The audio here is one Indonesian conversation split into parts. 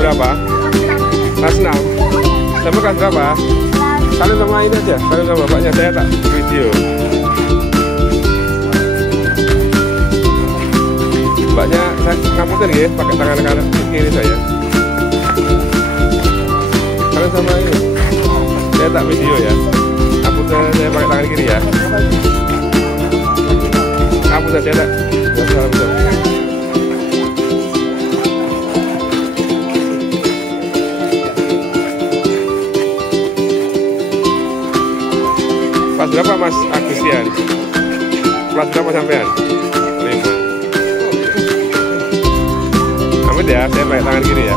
berapa? Kelas 6. Sampai kelas berapa? Kalian sama ini aja, kalian sama bapaknya, saya tak video. Mbaknya saya ngaputin ya, pakai tangan kanan kiri saya. Kalian sama ini, saya tak video ya. Ngaputin saya pakai tangan kiri ya. Ngaputin saya tak. Kelas berapa Mas Agustian? Kelas berapa sampean? 5. Amit ya, saya pakai tangan kiri ya.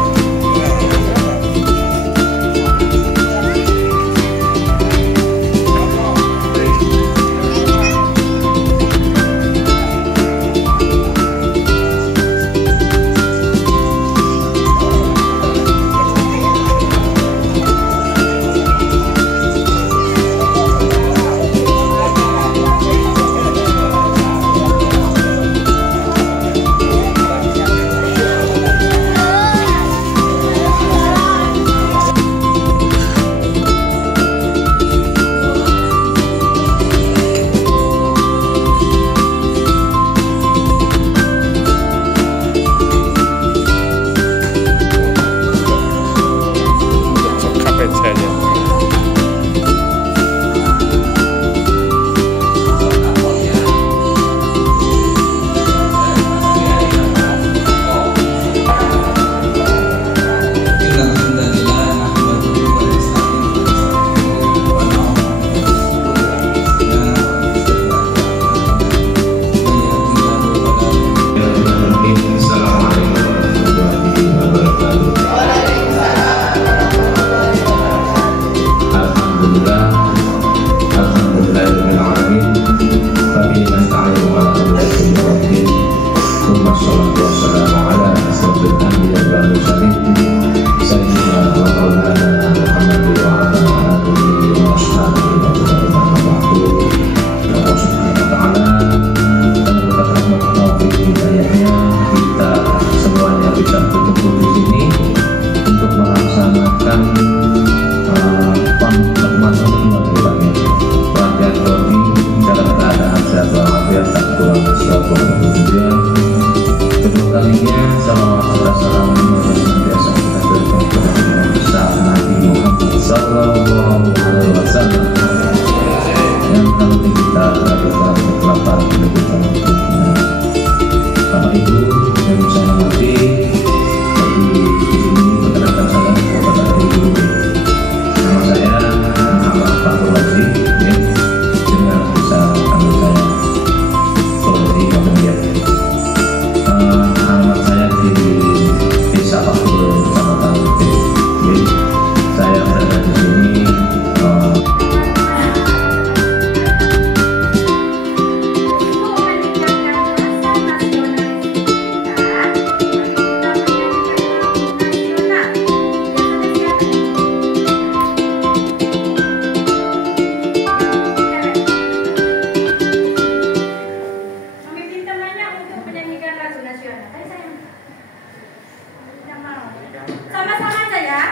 Sama-sama aja ya.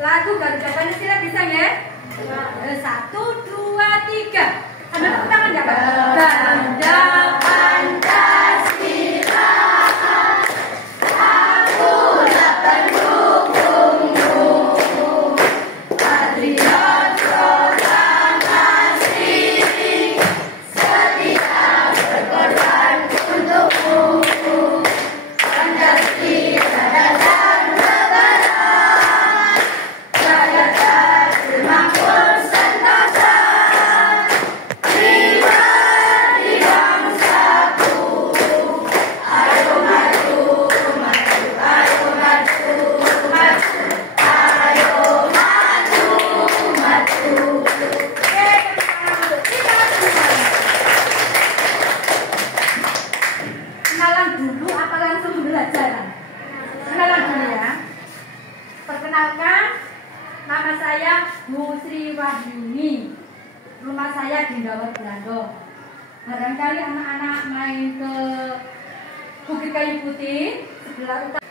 Lagu baru jawabannya sila bisa ya? 1, 2, 3. Ambil tepuk tangan ya Pak. Bangga Pancasila, akulah pendukungmu, patriot proklamasi, setia berkorban untukmu. Pancasila datang lebaran, rakyat termakmur sentosa, pribadi bangsaku. Ayo maju, maju, ayo maju, maju, ayo maju, maju. Oke, kita kenalan dulu apa langsung belajaran? Kenalan dulu ya. Perkenalkan, nama saya Bu Sri Wahyuni. Rumah saya di Ndawar Belando. Barangkali anak-anak main ke Bukit Kayu Putih sebelah utara.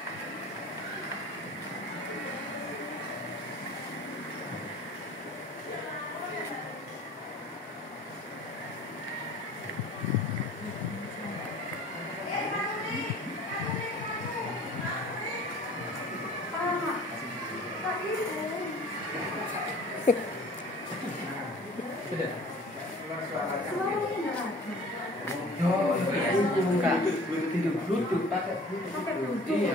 Enggak. Duduk pakai duduk. Iya,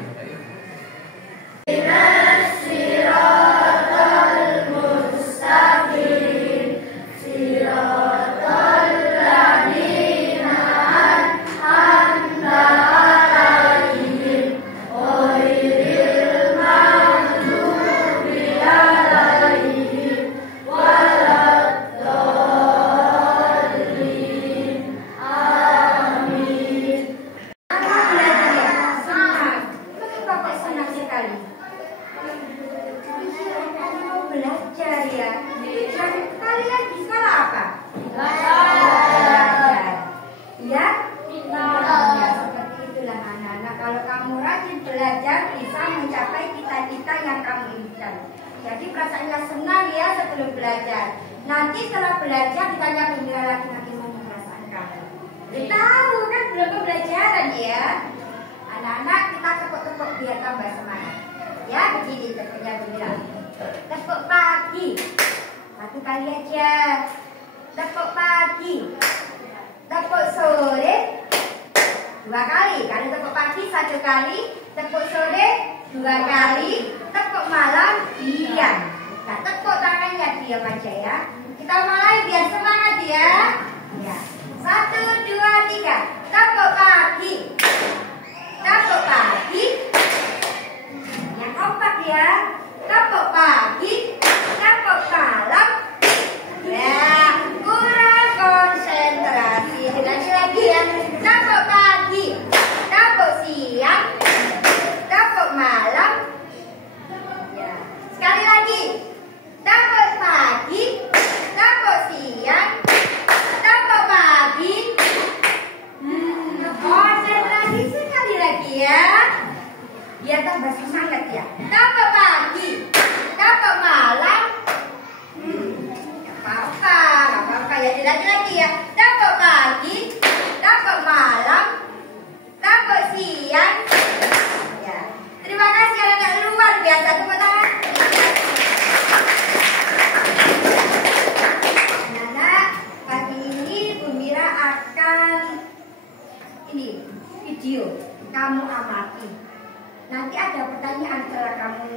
belajar bisa mencapai cita-cita yang kamu inginkan. Jadi perasaannya senang ya sebelum belajar. Nanti setelah belajar ditanya gembira lagi bagaimana perasaan kamu. Kita tahu kan belum pembelajaran ya. Anak-anak kita tepuk-tepuk biar tambah semangat. Ya begini tepuknya gembira. Tepuk pagi. Satu kali aja. Tepuk pagi. Tepuk sore. 2 kali. Kalau tepuk pagi 1 kali. Tepuk sore 2 kali, tepuk malam diam. Nah, tepuk tangannya diam aja ya. Kita mulai biar semangat ya. Ya. 1, 2, 3. Tepuk pagi. Tepuk pagi. Yang kompak ya. Tepuk pagi. Tepuk malam. Ya, kurang konsentrasi. Lagi ya. Tepuk pagi. Tepuk siang. Tepuk malam. Ya. Sekali lagi. Tepuk pagi. Tepuk siang. Tepuk pagi. Konsentrasi sekali lagi ya. Biar tambah semangat ya. Tepuk pagi. Tepuk malam. Gak apa-apa ya. Lagi ya. Tepuk pagi. Tepuk malam. Tepuk siang. Terima kasih anak luar biasa, tepuk tangan. Anak, pagi ini Bu Mira akan video kamu amati. Nanti ada pertanyaan setelah kamu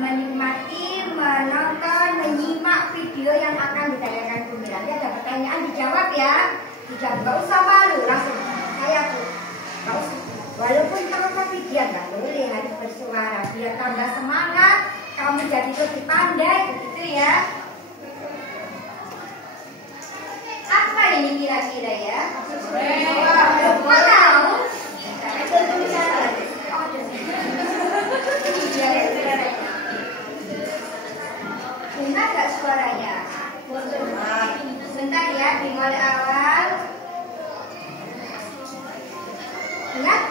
menikmati, menonton, menyimak video yang akan ditanyakan Bu Mira. Nanti ada pertanyaan dijawab ya. Dijawab, gak usah malu, langsung saya Bu. Gak usah. Walaupun tanpa dia nggak boleh harus bersuara biar tambah semangat, kamu jadi lebih pandai begitu ya. Apa ini kira-kira ya? Lupa tahu? Dengar nggak suaranya? Bentar ya, dimulai awal. Ingat?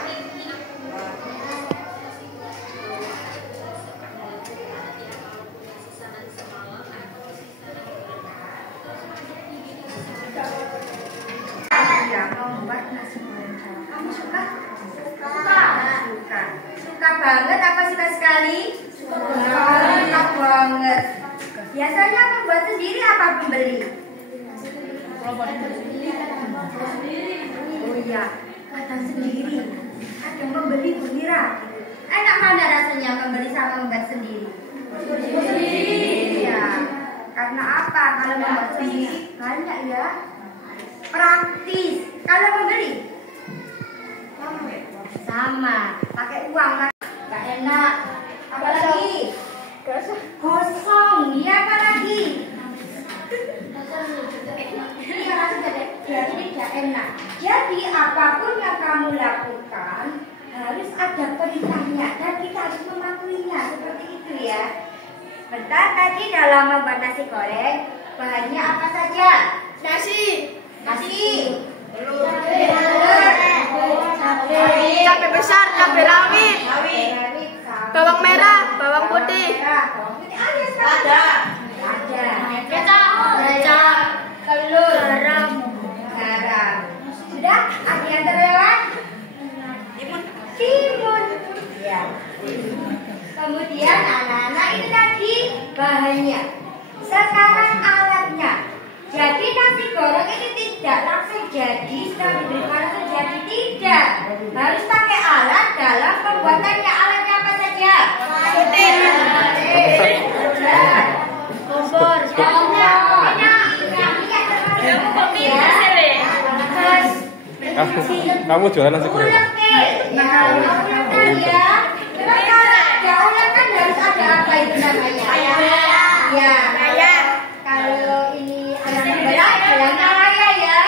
Membuat nasi goreng cara. Kamu suka? Suka banget apa suka sekali? Suka banget. Biasanya membuat sendiri apa membeli? Oh iya, kadang sendiri. Kadang membeli Bu Mira. Enak mana rasanya membeli sama membuat sendiri? Sendiri. Ya. Karena apa? Kalau membuat sendiri banyak ya. Praktis. Kalau membeli sama, pakai uang kan nggak enak. Apalagi kosong. Iya, apalagi ini rasanya jadi tidak enak. Jadi apapun yang kamu lakukan harus ada perintahnya dan kita harus mematuhinya seperti itu ya. Bentar, tadi dalam membuat nasi goreng bahannya apa saja? Nasi, cabai besar, cabai rawit, bawang merah, bawang putih, ada, kecap, telur, garam. Sudah, ada yang terlewat? Timun. Ya. Kemudian anak-anak ini tadi bahannya. Sekarang alatnya. Jadi nasi goreng ini tidak langsung jadi setelah diberi panas harus pakai alat dalam pembuatannya. Alatnya apa saja? Kompor. Kamu jualan nasi goreng. Ya. Kalau kan harus ada apa itu namanya? Ya. Kalau ini anak berat, bilangnya raya ya.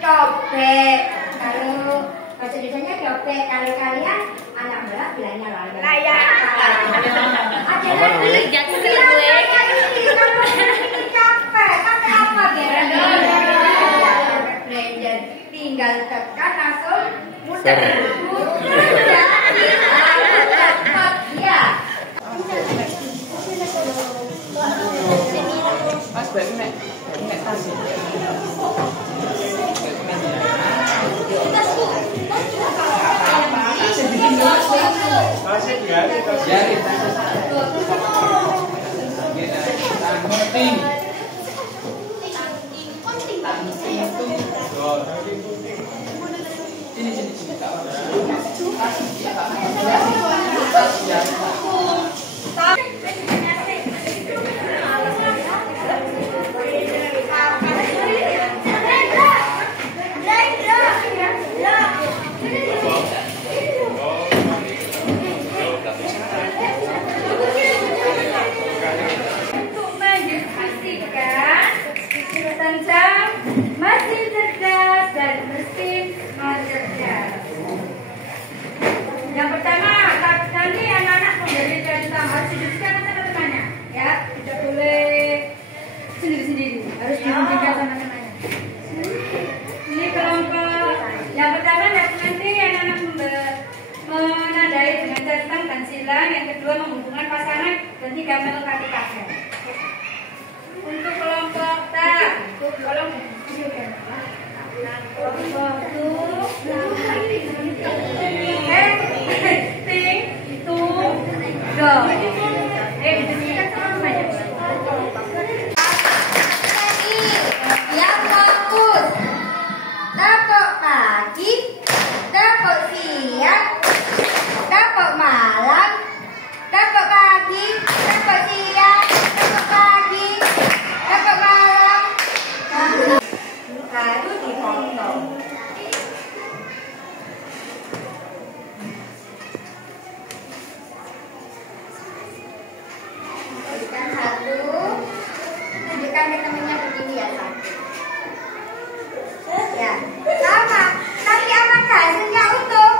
Cobek. Kalau bahasa Indonesianya cobek. Kalau kalian anak berat bilangnya raya. Ada lagi. Kalau ini capek, pakai apa biar? Blender. Tinggal tekan langsung muter. Ya. Mas baik nek tas. Mesin cerdas dan mesin smart cerdas. Yang pertama, nanti anak-anak pembelajaran cerdas harus didudukkan teman-temannya, ya, tidak boleh sendiri-sendiri, harus didudukkan teman-temannya. Ini kelompok. Yang pertama nanti anak-anak menandai dengan centang dan silang. Yang kedua menghubungkan pasangan dan tiga melengkapi paket. Untuk kelompok yang fokus, tepuk pagi, tepuk siang, tepuk malam, tepuk pagi, tepuk siang, tepuk pagi, tepuk malam, baru dipotong. Berikan satu, tunjukkan ke temannya begini ya, Pak. Ya, sama. Tapi apakah hasilnya utuh?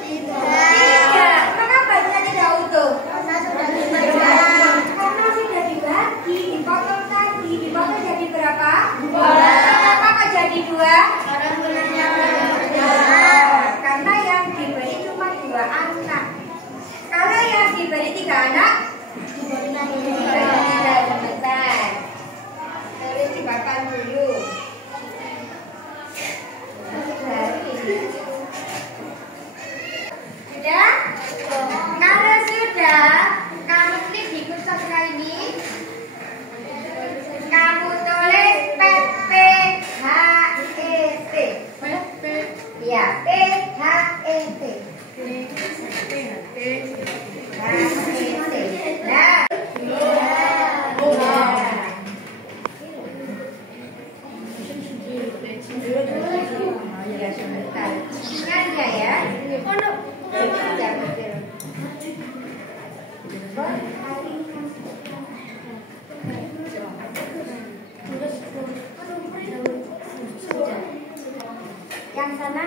Tidak. Kenapa bisa tidak utuh? Karena sudah dibagi, dipotong tadi, dipotong jadi berapa? 2. Kenapa kok jadi 2? Karena yang diberi cuma 2 anak. Kalau yang diberi 3 anak, sebentar. Terus dibakar dulu. Sudah? Kalau sudah, kamu klik di kursor ini. Kamu tulis PPHET. Ya, PHET. Nah. Ya, sebentar. Sengaja ya. Yang sana.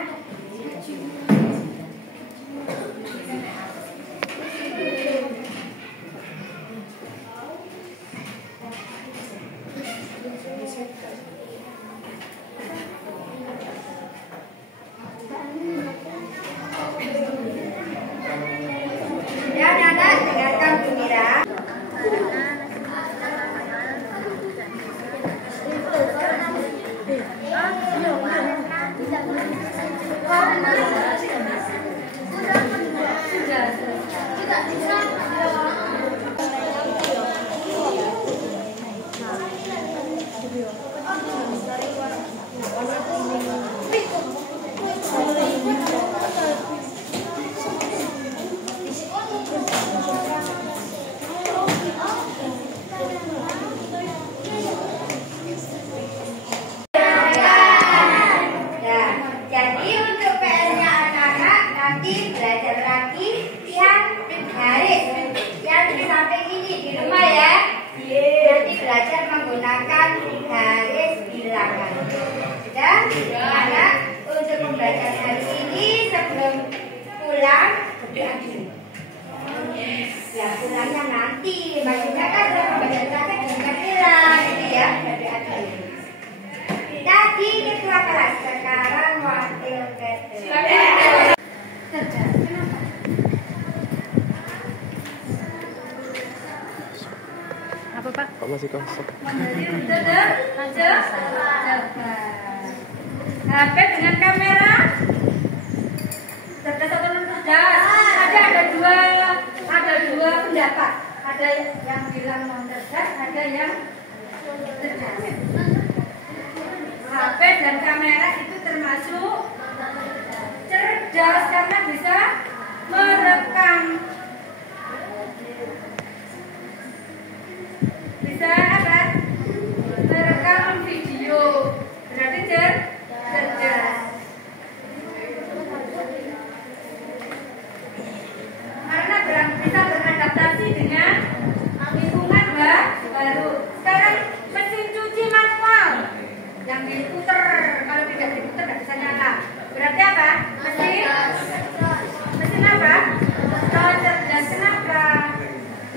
Ya, Nana, dengarkan Bu Mira. Sekarang wakil kedua. Cerdas. Kenapa? Apa Pak? Kok masih kosong? HP dengan kamera. Cerdas atau non cerdas? Ada dua pendapat. Ada yang bilang non cerdas, ada yang cerdas. HP dan kamera itu termasuk cerdas karena bisa merekam. Bisa apa? Merekam video. Berarti cerdas. Karena bisa beradaptasi dengan lingkungan baru. Sekarang mesin cuci manual yang diputer, kalau tidak diputer nggak bisa nyala. Berarti apa? Mesin apa? Cerdas. Kenapa?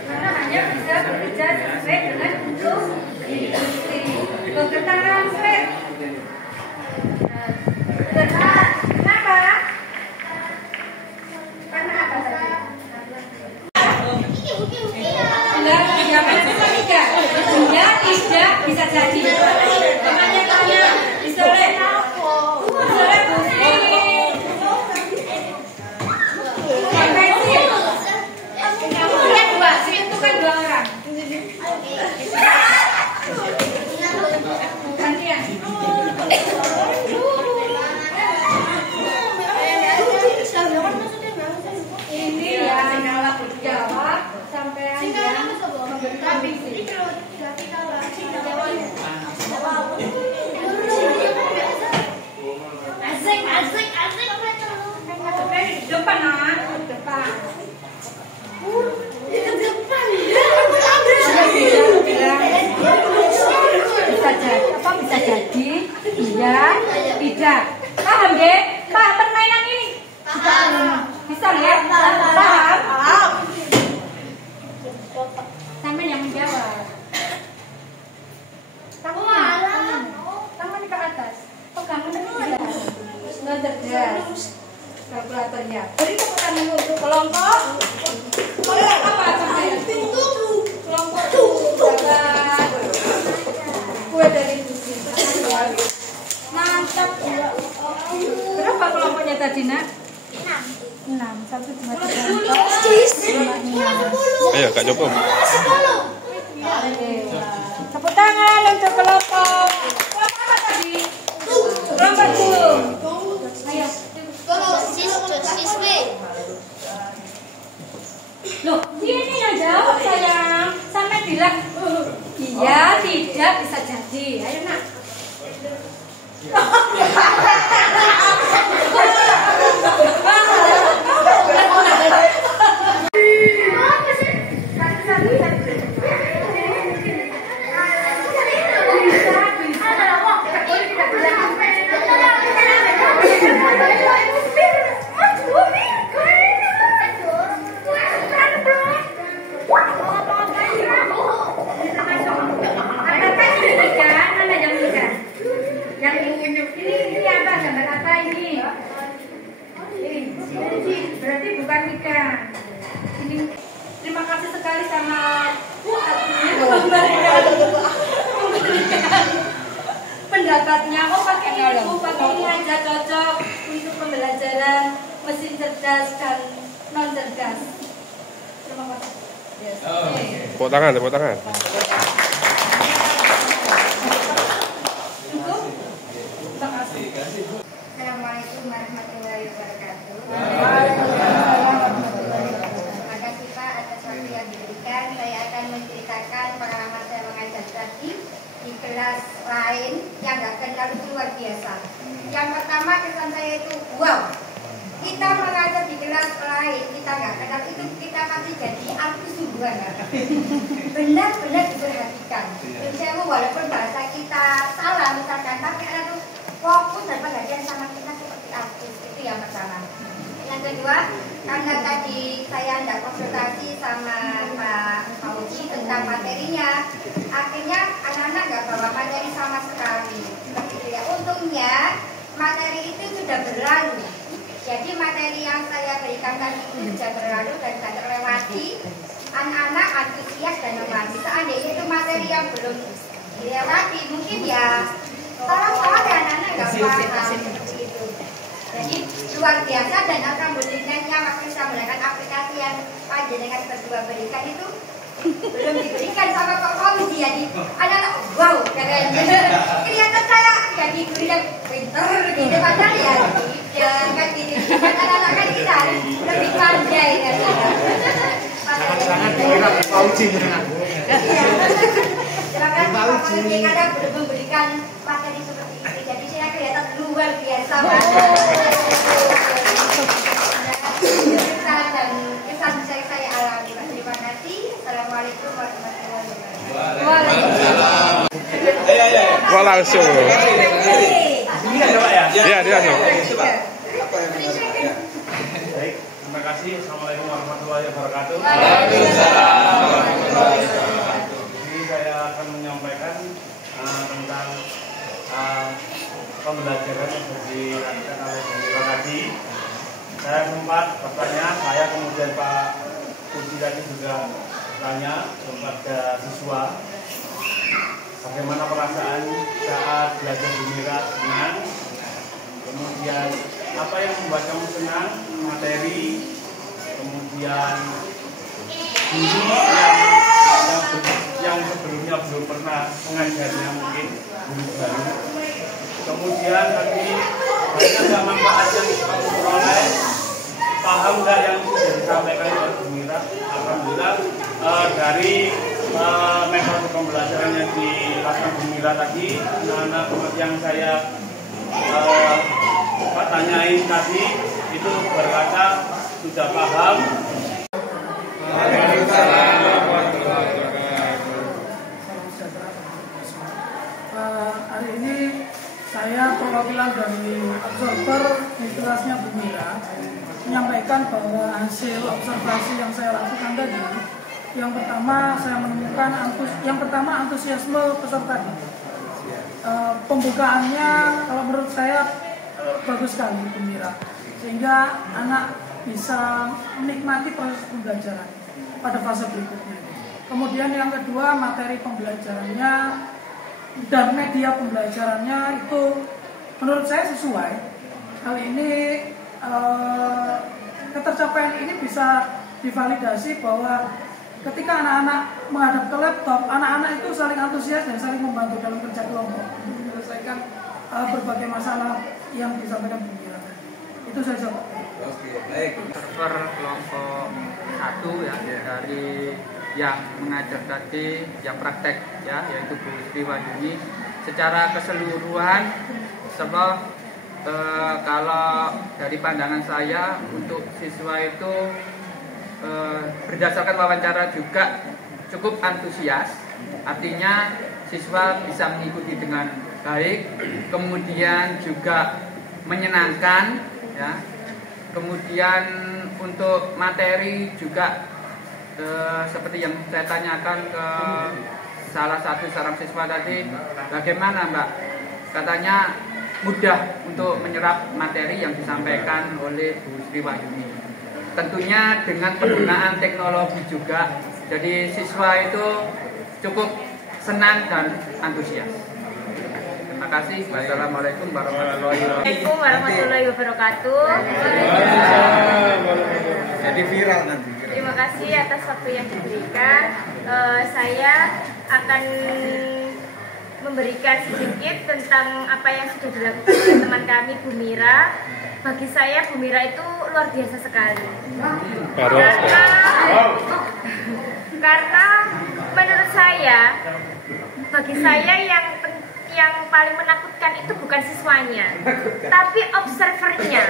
Karena hanya bisa bekerja sesuai dengan untuk industri. Bekerja langsung. Kenapa? Karena apa tadi? Enggak bisa jadi. Makanya tanya disoleh. Disoleh itu kan dua orang. Gantian. Ini ya jawab sampai yang asik. Depan. Bisa jadi, iya, tidak. Paham deh? Paham permainan ini? Paham. Bisa ya? Paham? Sama yang menjawab. Tangan ke atas. Pegang non cerdas. Kalkulatornya. Beri tepuk tangan untuk kelompok. Apa namanya? Kelompok dapat kue dari Busi. Mantap. Berapa kelompoknya tadi, Nak? 6. 1, 2, 3, 4. Ayo Kak Joko. Tepuk tangan untuk kelompok. Kelompok apa tadi? Kelompok burung. Ayo. Loh, ini yang jawab sayang. Sampai bilang iya, tidak, bisa jadi. Ayo Nak. Ini apa? Gambar apa ini? Berarti bukan ikan. Ini terima kasih sekali sama pendapatnya. Oh pakai ini aja cocok untuk pembelajaran mesin cerdas dan non cerdas. Terima kasih. Tepuk tangan. Assalamualaikum warahmatullahi wabarakatuh. Terima kasih Pak atas waktu yang diberikan. Saya akan menceritakan pengalaman saya mengajar tadi di kelas lain yang nggak kenal itu luar biasa. Yang pertama kesan saya itu wow. Kita mengajar di kelas lain kita nggak kenal itu kita pasti jadi aku sungguhan. Benar-benar diperhatikan. Jadi saya walaupun bahasa kita salah misalkan tapi ada tuh fokus dan perhatian sama kita seperti artis. Itu yang pertama. Yang kedua, karena tadi saya tidak konsultasi sama Pak Fauzi tentang materinya, akhirnya anak-anak nggak bawa materi sama sekali. Begitu ya. Untungnya Jadi materi yang saya berikan tadi itu sudah berlalu dan sudah terlewati. Anak-anak antusias dan memahami. Seandainya itu materi yang belum dilewati, mungkin ya tolong ya anak-anak nggak paham seperti itu. Jadi luar biasa, dan alhamdulillahnya waktu saya menggunakan aplikasi yang panjenengan berdua berikan itu belum diberikan sama Pak Fauzi. Jadi anak-anak wow katanya. Kelihatan saya jadi guru yang pintar gitu, padahal ya kan gitu. Anak-anak kan kita lebih pandai kan. Sangat-sangat kira Pak Fauzi benar. Terima kasih Pak Fauzi karena belum memberikan materi seperti itu. Jadi saya kelihatan luar biasa. Dan kesan saya alami. Terima kasih. Assalamualaikum warahmatullahi wabarakatuh. Wah, langsung. Ini ada Pak ya? Iya, dia langsung. Baik, terima kasih. Assalamualaikum warahmatullahi wabarakatuh. Ini saya akan menyampaikan tentang pembelajaran yang dilakukan oleh Bunda tadi. Saya sempat bertanya, saya kemudian Pak Puji tadi juga tanya kepada siswa bagaimana perasaan saat belajar Bumira senang, kemudian apa yang membuat kamu senang, materi, kemudian guru yang sebelumnya belum pernah mengajarnya mungkin guru baru, kemudian tadi banyak manfaat yang kamu peroleh, paham nggak yang sudah disampaikan oleh Bumira. Alhamdulillah dari metode pembelajaran yang dilakukan Bumira tadi, anak-anak yang saya tanyain tadi itu berkata sudah paham. Hari ini saya perwakilan dari observer inspirasinya Bumira menyampaikan bahwa hasil observasi yang saya lakukan tadi, yang pertama saya menemukan antusiasme peserta didik. Pembukaannya kalau menurut saya bagus sekali Bumira, sehingga anak bisa menikmati proses pembelajaran pada fase berikutnya. Kemudian yang kedua, materi pembelajarannya dan media pembelajarannya itu menurut saya sesuai. Hal ini ketercapaian ini bisa divalidasi bahwa ketika anak-anak menghadap ke laptop, anak-anak itu saling antusias dan saling membantu dalam kerja kelompok menyelesaikan berbagai masalah yang disampaikan Bumira. Itu saja Pak. Oke, baik. Server kelompok 1 ya, dari yang mengajar tadi, yang praktek ya, yaitu Bu Sri Wahyuni. Secara keseluruhan, sebab kalau dari pandangan saya untuk siswa itu berdasarkan wawancara juga cukup antusias, artinya siswa bisa mengikuti dengan baik, kemudian juga menyenangkan ya. Kemudian untuk materi juga seperti yang saya tanyakan ke salah satu seorang siswa tadi, bagaimana Mbak? Katanya mudah untuk menyerap materi yang disampaikan oleh Bu Sri Wahyuni. Tentunya dengan penggunaan teknologi juga, jadi siswa itu cukup senang dan antusias. Terima kasih. Wassalamualaikum warahmatullahi wabarakatuh. Jadi viral nanti. Terima kasih atas waktu yang diberikan. Saya akan memberikan sedikit tentang apa yang sudah dilakukan oleh teman kami Bumira. Bagi saya Bumira itu luar biasa sekali. Karena menurut saya, bagi saya yang paling menakutkan itu bukan siswanya, tapi observernya.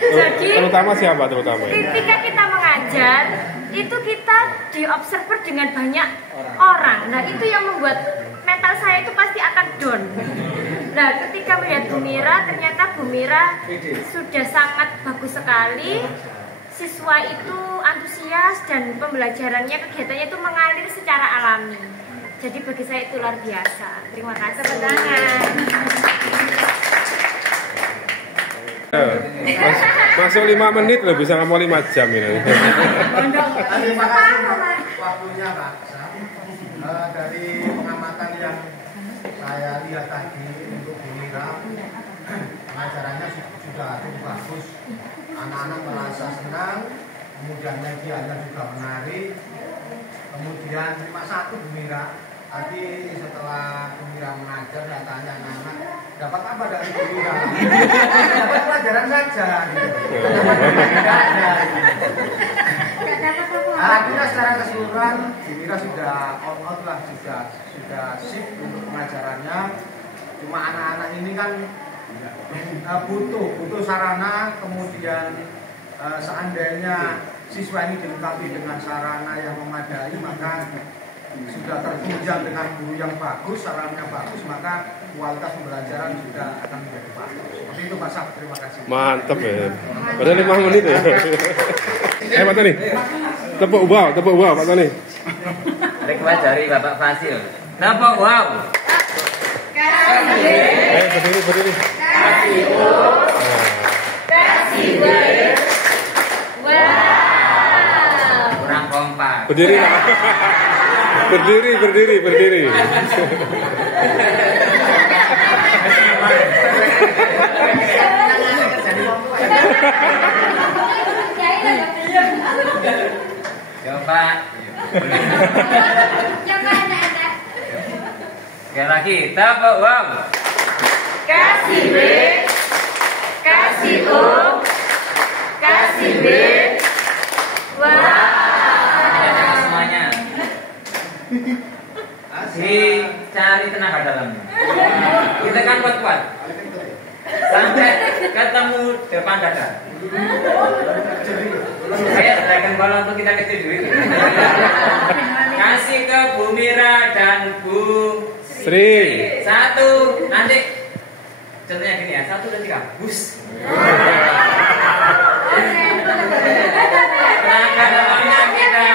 Jadi Terutama siapa terutama? ketika kita mengajar, itu kita diobserver dengan banyak orang. Nah itu yang membuat mental saya itu pasti akan down. Nah ketika melihat Bumira, ternyata Bumira sudah sangat bagus sekali. Siswa itu antusias dan pembelajarannya, kegiatannya itu mengalir secara alami. Jadi bagi saya itu luar biasa. Terima kasih. Tepuk tangan. Masuk 5 menit loh, bisa ngomong 5 jam ini. Terima kasih waktunya Pak Sam. Dari pengamatan yang saya lihat tadi untuk Bumira, pengajarannya sudah cukup bagus. Anak-anak merasa senang, kemudian medianya juga menarik. Kemudian cuma satu Bumira. Tadi setelah Bumira mengajar, saya tanya anak-anak, dapat apa dari Bumira? Dapat pelajaran saja. Tidak ada. Artinya secara keseluruhan Bumira sudah all out lah, sudah sip untuk pengajarannya. Cuma anak-anak ini kan butuh sarana, kemudian seandainya siswa ini dilengkapi dengan sarana yang memadai, maka sudah tertunjang dengan guru yang bagus, sarannya bagus, maka kualitas pembelajaran juga akan menjadi bagus. Seperti itu Pak Saf, terima kasih. Mantap ya. Padahal 5 menit ya. Pak Tony. Tepuk wow Pak Tony. Request dari Bapak Fasil. Tepuk wow. Berdiri. Kasih U. Kasih W. Wow. Kurang kompak. Berdiri. Coba. Sekali lagi, tepuk wow. Kasih B. Kasih U. Kasih B. Wow. Semuanya. Dicari tenaga dalamnya. Kita kan kuat-kuat. Sampai ketemu depan dada. Saya serahkan bola untuk kita kecil dulu. Kasih ke Bumira dan Bu Sri. 1, nanti contohnya gini ya, 1 dan 3, bus. Tenaga dalamnya kita.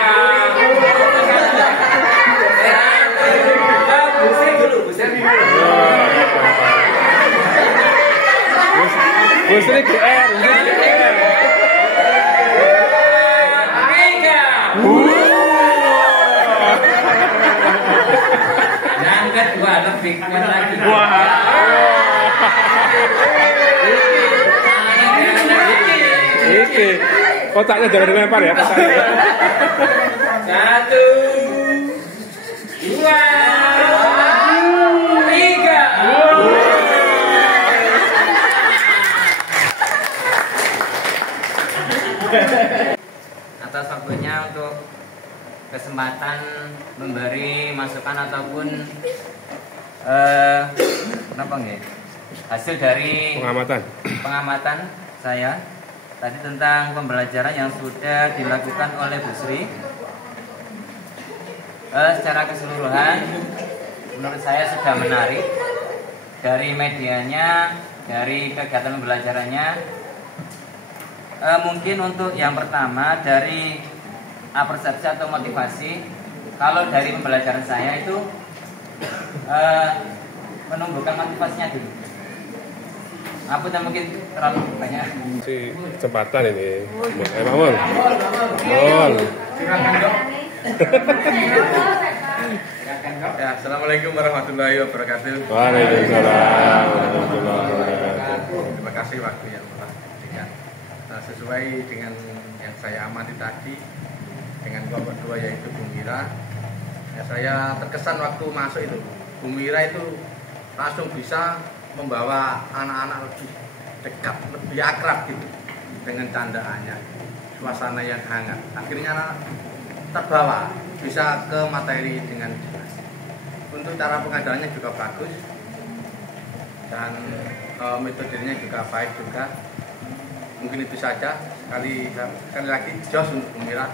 Bu Sri GR. Yang kedua lebih kuat lagi. Oke. Kotaknya jangan dilempar ya. 1, 2, 3. Atas waktunya untuk kesempatan memberi masukan ataupun hasil dari pengamatan saya tadi tentang pembelajaran yang sudah dilakukan oleh Bu Sri. Secara keseluruhan menurut saya sudah menarik, dari medianya, dari kegiatan pembelajarannya. Mungkin untuk yang pertama dari persepsi atau motivasi, kalau dari pembelajaran saya itu menumbuhkan motivasinya dulu. Apa yang mungkin terlalu banyak? Si kesempatan ini. Mamon. Ya, assalamualaikum warahmatullahi wabarakatuh. Waalaikumsalam warahmatullahi wabarakatuh. Terima kasih waktu yang telah diberikan. Sesuai dengan yang saya amati tadi dengan kelompok 2 yaitu Bumira, ya, saya terkesan waktu masuk itu Bumira itu langsung bisa membawa anak-anak lebih dekat, lebih akrab gitu dengan candaannya, suasana yang hangat. Akhirnya anak terbawa bisa ke materi dengan jelas. Untuk cara pengajarannya juga bagus dan metodenya juga baik juga. Mungkin itu saja. Sekali lagi jos untuk Bumira.